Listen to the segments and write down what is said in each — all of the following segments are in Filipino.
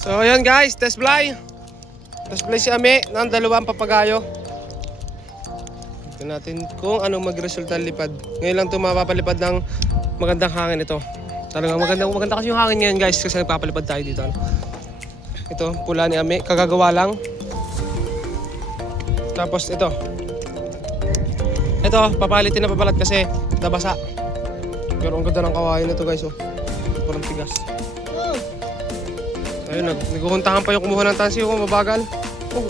So ayun guys, test fly. Test fly si Ame ng dalawang papagayo. Tingnan natin kung ano magresulta lipad. Ngayon lang ito mapapalipad ng magandang hangin ito. Talagang maganda kasi yung hangin ngayon guys kasi nagpapalipad tayo dito. Ito, pula ni Ame, kagagawa lang. Tapos ito. Ito, papalitin na papalat kasi nabasa. Pero ang ganda ng kawain nito guys, oh. Parang tigas. Ayun, nagkukuntahan pa yung kumuha ng tansi kung mabagal. Oh,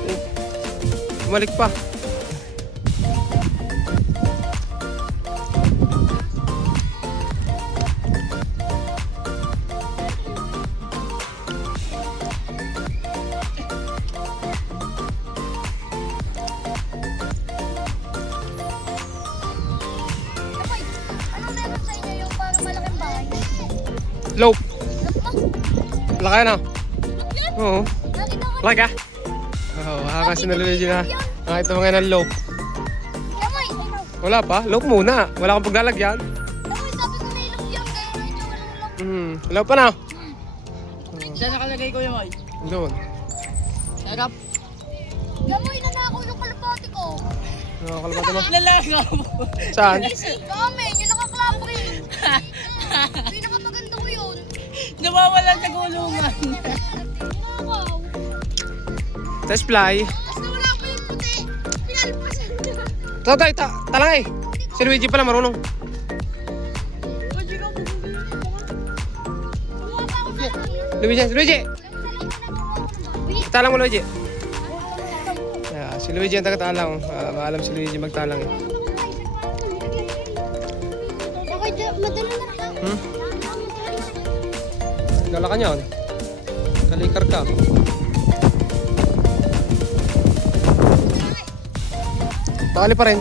bumalik pa. Ano meron sa inyo yung parang malaking bahay? Low. Laki na. Oo. Nakita ko Laki ka? Oo, kasi naluloy na. Nakita mo ngayon ng low. Yamoy! Wala pa? Low muna. Wala kang paglalagyan. Yamoy, sabi ko na ilog yan. Kaya medyo walang log. Low pa na. Saan nakalagay ko yung ay? Doon. Sarap. Yamoy, nanakaw yung kalapati ko. Nakakalabata mo. Lalaga mo. Saan? Kami, yung nakaklap rin. Pinakamaganda ko yun. Nawawalan sa gulungan. Nanakaw. Test fly. Tapos nawala ko yung puti. Pinalpasan niya. Tatay, talang eh. Si Luigi pala marunong. Kumuha pa ako sa Luigi! Talang mo Luigi. Yeah, si Luigi ang taga-talang. Maalam si Luigi magtalang eh. Okay, madala na ako. Gala ka niyan. Kalikar ka. Bakali pa rin.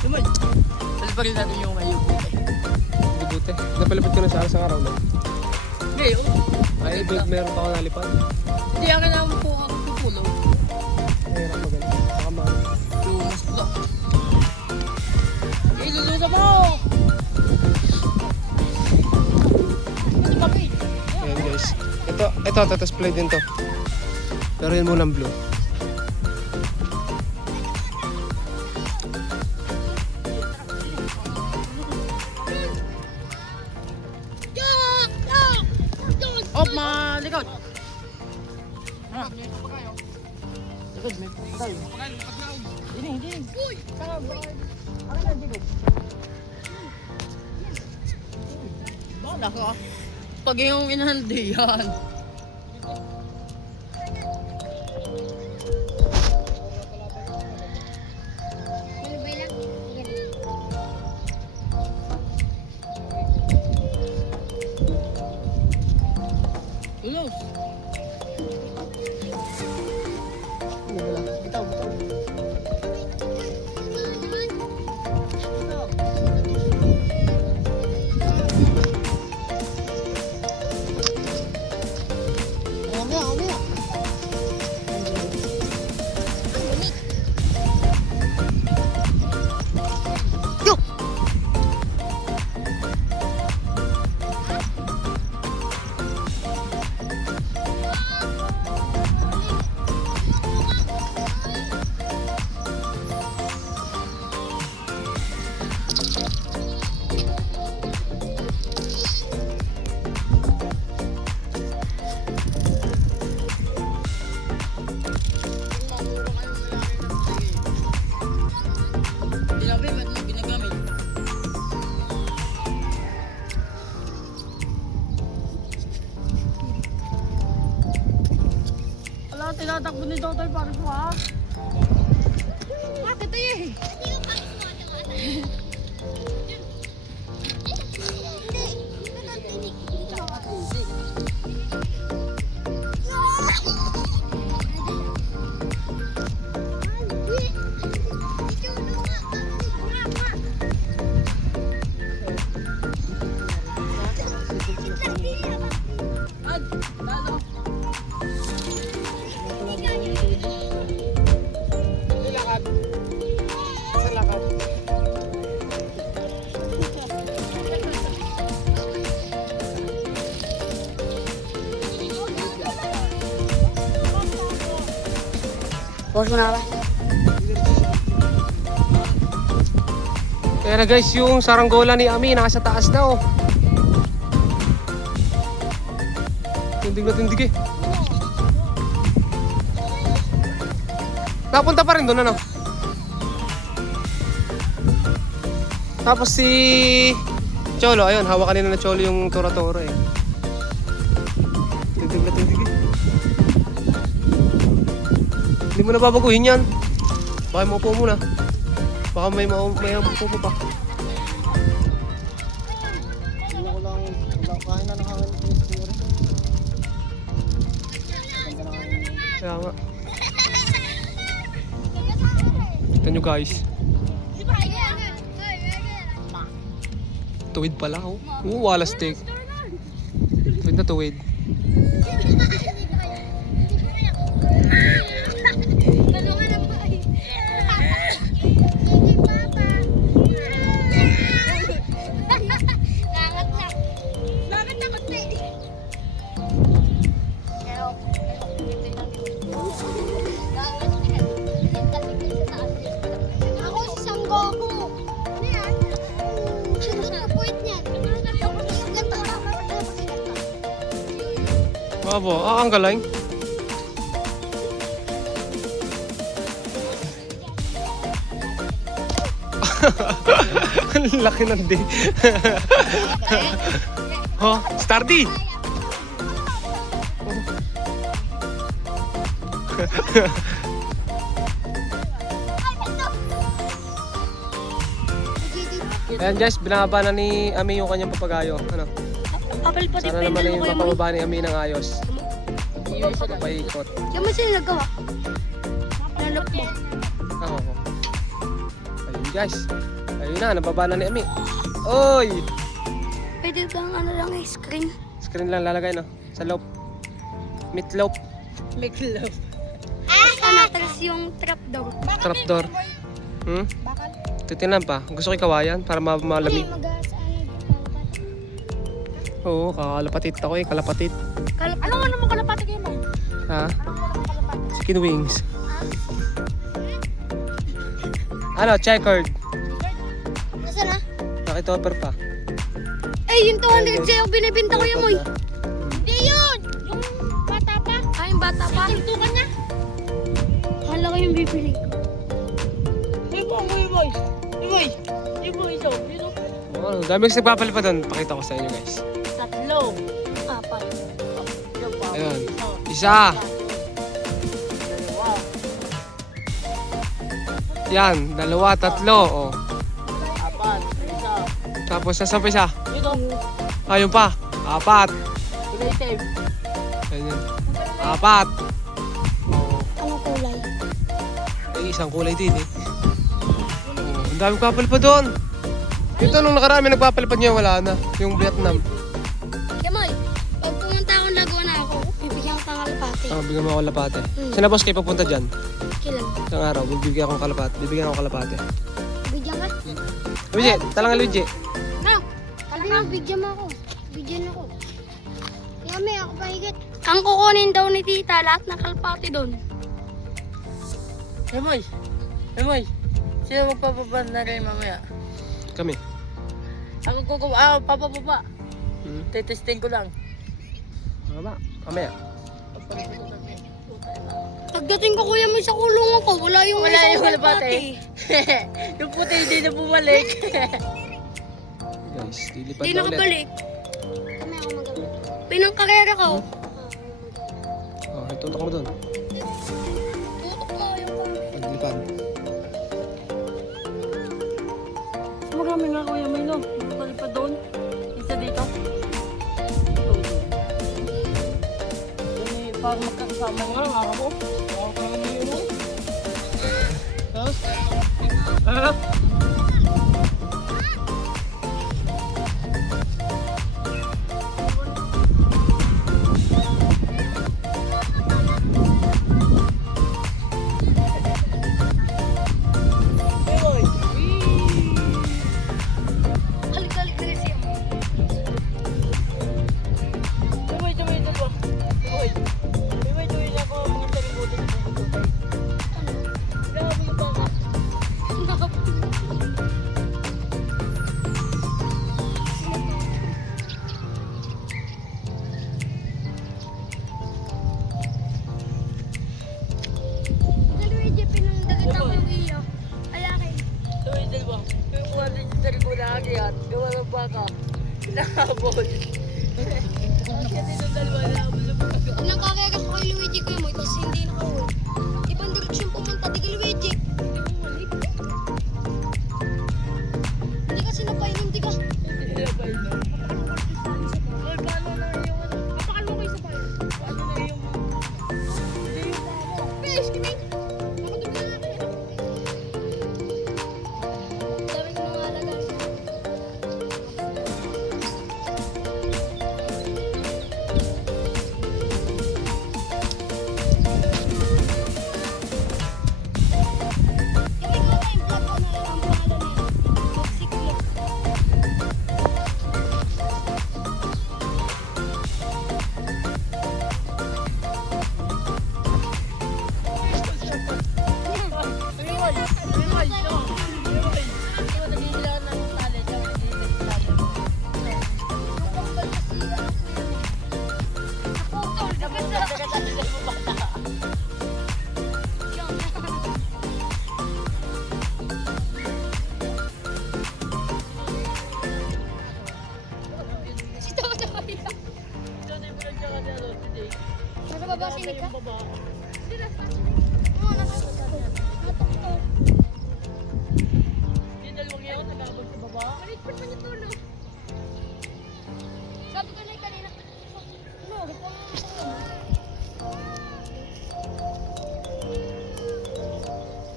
Tumal. Paliparin natin yung ayun. Buti. Napalipad ko na sa araw lang. Hindi, Ay, meron pa ako nalipad. hindi akin naman po ako pupulong. Mahirap maganda. Baka mahal. Lumas ko lang. Ilulusa mo! Ano ba, Pete? Ayan guys. Ito, test play din to. Pero yun muna blue. Oh, malikot! Ha? Likod, may pagkayo. Hindi. Uy! Saka, akin na, likod. Bala ka. Pag yung inahandi yan. Ulos. Bitaw. Mamaya. Sinabi, ba't mo ginagamit? Ala, tinatakbo ni Totoy para sa Bakit tayo eh? Boss mo na ba? Kaya na guys, yung saranggola ni Ami nasa taas na oh. Tindig na tindig eh. Napunta pa rin doon ano. Tapos si Cholo, ayun, hawak kanina na Cholo yung tora-tora eh. Tindig na tindig eh. Hindi mo na babaguhin yan. Baka maupo muna. Baka may maupo mo pa. Wala kain na nakakain. Kaya nga. Ito nyo guys. Tuwid pala oh. Wala stick. Tuwid na tuwid. Ako si Sanggoku. Ano yan? Sundot na point niyan. Yung ganito lang. Abo, ang galing. Ang laki ng day. Oh, Stardy! Ayan guys, binababa na ni Ami yung kanyang papagayo. Ano? Apple pati Sana naman yung mapababa ni Ami ng ayos. Papaikot. Kaya mo sila nagawa? Lalok mo. Oo. Ayun guys. Ayun na, nababa na ni Ami. Oy! Pwede kang ano lang eh, screen. Screen lang lalagay no? Sa loop. Meatloaf. Make love. Ano, tapos yung trapdoor. Trapdoor. Hmm? Bakal? Titingnan pa. Gusto ko ikawayan para malamig. Mag-asa Oo, kalapatit ako eh. Kalapatit. Ano mo naman kalapati kayo mo? Ha? Chicken wings. Ano? Checkered. Nasaan na? Nakitopper pa. Eh, yung 200 sa'yo, binibinta ko yung moy. Checkered Hindi yun! Yung bata pa. Ah, yung bata pa? Tintukan niya. Hala ko yung bibili ko. Iboy, so, yun o. na. Oh, dami kasi nagpapalipad doon. Pakita ko sa inyo guys. Tatlo. Apat. Ayun. Isa. Yan. Dalawa, tatlo. Oh. Apat. Isa. Tapos nasa pa isa. Yun o. Ayun pa. Apat. Item. Ayun. Apat. Anong kulay? Ay, isang kulay din eh. Oh, ang dami nagpapalipad doon. Ito nung nakaraan may nagpapalipad niya, wala na. Yung Vietnam. Yamoy, pag pumunta akong Laguna ako, bibigyan ko ng kalapati. Bigyan mo ako kalapate. Saan boss kayo papunta dyan? Kailan? Isang araw, bibigyan akong kalapate. Bibigyan ako kalapate. Bigyan ka? Luigi, talangan Luigi. No! Talaga, bigyan mo ako. Bigyan ako. Yami, ako pahigit. Ang kukunin daw ni tita, lahat ng kalapati doon. Emoy. Sino magpapaba na rin mamaya? Kami. Ako papababa. Tetesting ko lang. Mga ba? Mamaya. Pagdating ko kuya mo sa kulungan ko, wala yung isang kalapati. Yung puti hindi na bumalik. Guys, lilipad Hindi na ulit. nakabalik. Kami ako magabi. Pinangkarera ko. Oh, itutok mo doon. Tutok mo yung Paglipad. Marami nga kuya may no. Palipad doon. Isa dito. Parang magkakasama nga ang ako. Tapos? halik-halik na siya. Tuloy na ako mga sarili ko. ka. Pinakabol. Kasi nung dalawa na ako lumabas. Nakakagas ko kay Luigi ko mo, tapos hindi nakauwi. Ibang direksyon pumunta, di kay Luigi. Hindi kasi napainom, di ka. Hindi na ba yun? Ay, paano na yung ano? Kapakal mo kayo sa bayo. Paano na yung... Hindi yung pamo. Fish, kinig! Nakatulog na natin. Dami ko mga alaga. Hindi ko na yung vlog ko na lang ang pangalan na yun. Toxic vlog. Riway! Riway! No! Riway! Ito, nagigilan ng tali. Siya, nagigilan ng tali. Dagat-dagat sila mo bata. Ito na yung pinagtsaka niya, no? Today. Nasa baba si Nika? Yung baba. Oo, nasa baba. Yung dalawang yun, nagkakabog sa baba. Malikpit pa niya tulo. Sabi ko na kanina. No,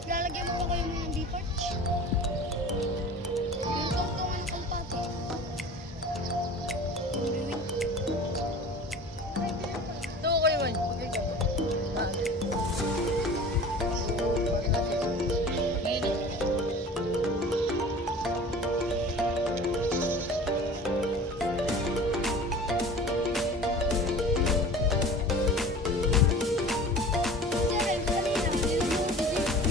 lalagyan mo pa kayo ng D-parch. Yung tungtungan ng kalpate. Yung biwing. Ito ko kayo, man. Okay ka. Ginit. Sir, kanina, nilulong ko din. Ano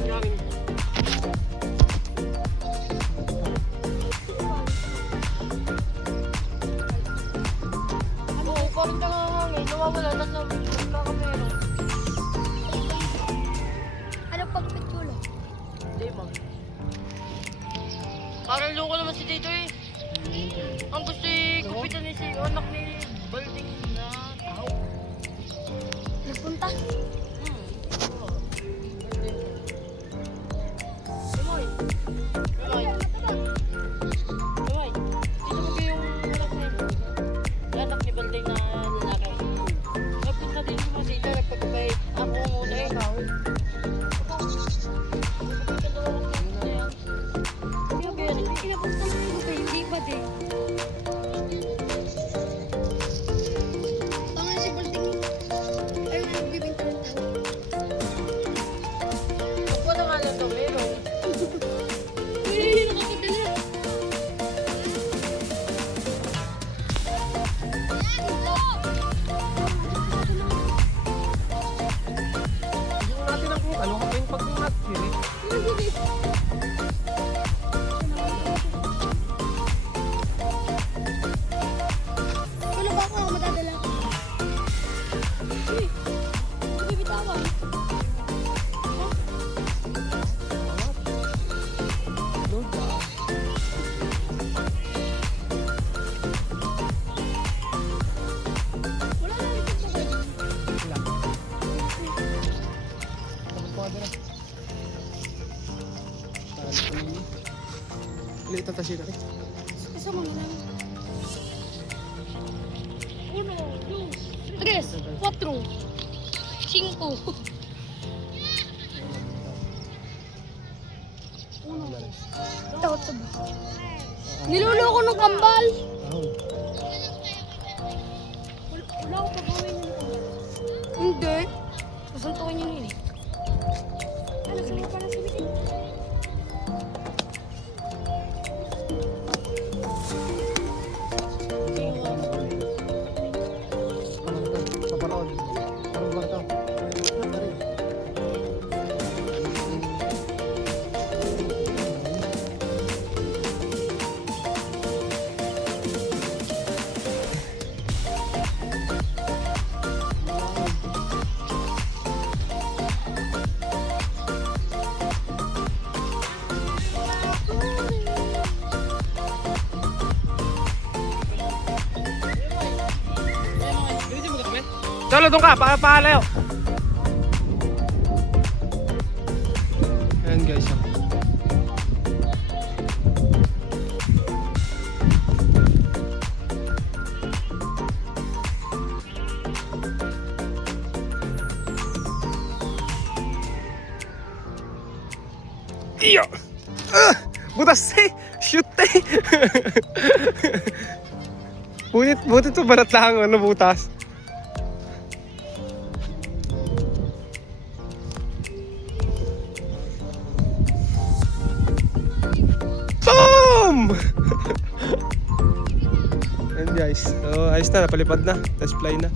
ka naman yun? Oo, parang nakangangin. Nawawala na sa kakamero. Ano pagpitulo? Hindi, ma'am. Parang loko naman si Tito eh. Ang gusto kupitan ni si anak ni Balding na tao. Nagpunta? Kamay. Kamay. Kamay. Dito mo ba yung anak ni anak ni Balding na lalaki? Nagpunta din si Masita. Nagpagkabay. Ako ang una eh. Pinapunta mo yung kayo, hindi ba din? Tanga si Balding. Ayun na nagbibinta ng tao. Ako na nga lang daw meron. Uy, nakapadala. Hindi ko natin ang kung ano kapag pag-nat. Wala ba ako madadala? Uy, hindi bitawan. Wala na rin sa bagay. Liit na tasira eh. Isa mo na lang. 1, 2, 3, 4, 5. Ito, ito ba? Niluloko ng kambal. Wala ko pagawin yung kambal. Hindi. Kasuntukin yun eh. Ano, sumit ka na sumitin. Sa paroon. Parang ba ito? Lolo, doon ka, pakalayo. Ayan guys, oh. Iyo! Butas eh! Shoot eh! Butit to barat lang, ano, butas. Boom! Ayan guys, so ayos na, napalipad na, tapos fly na.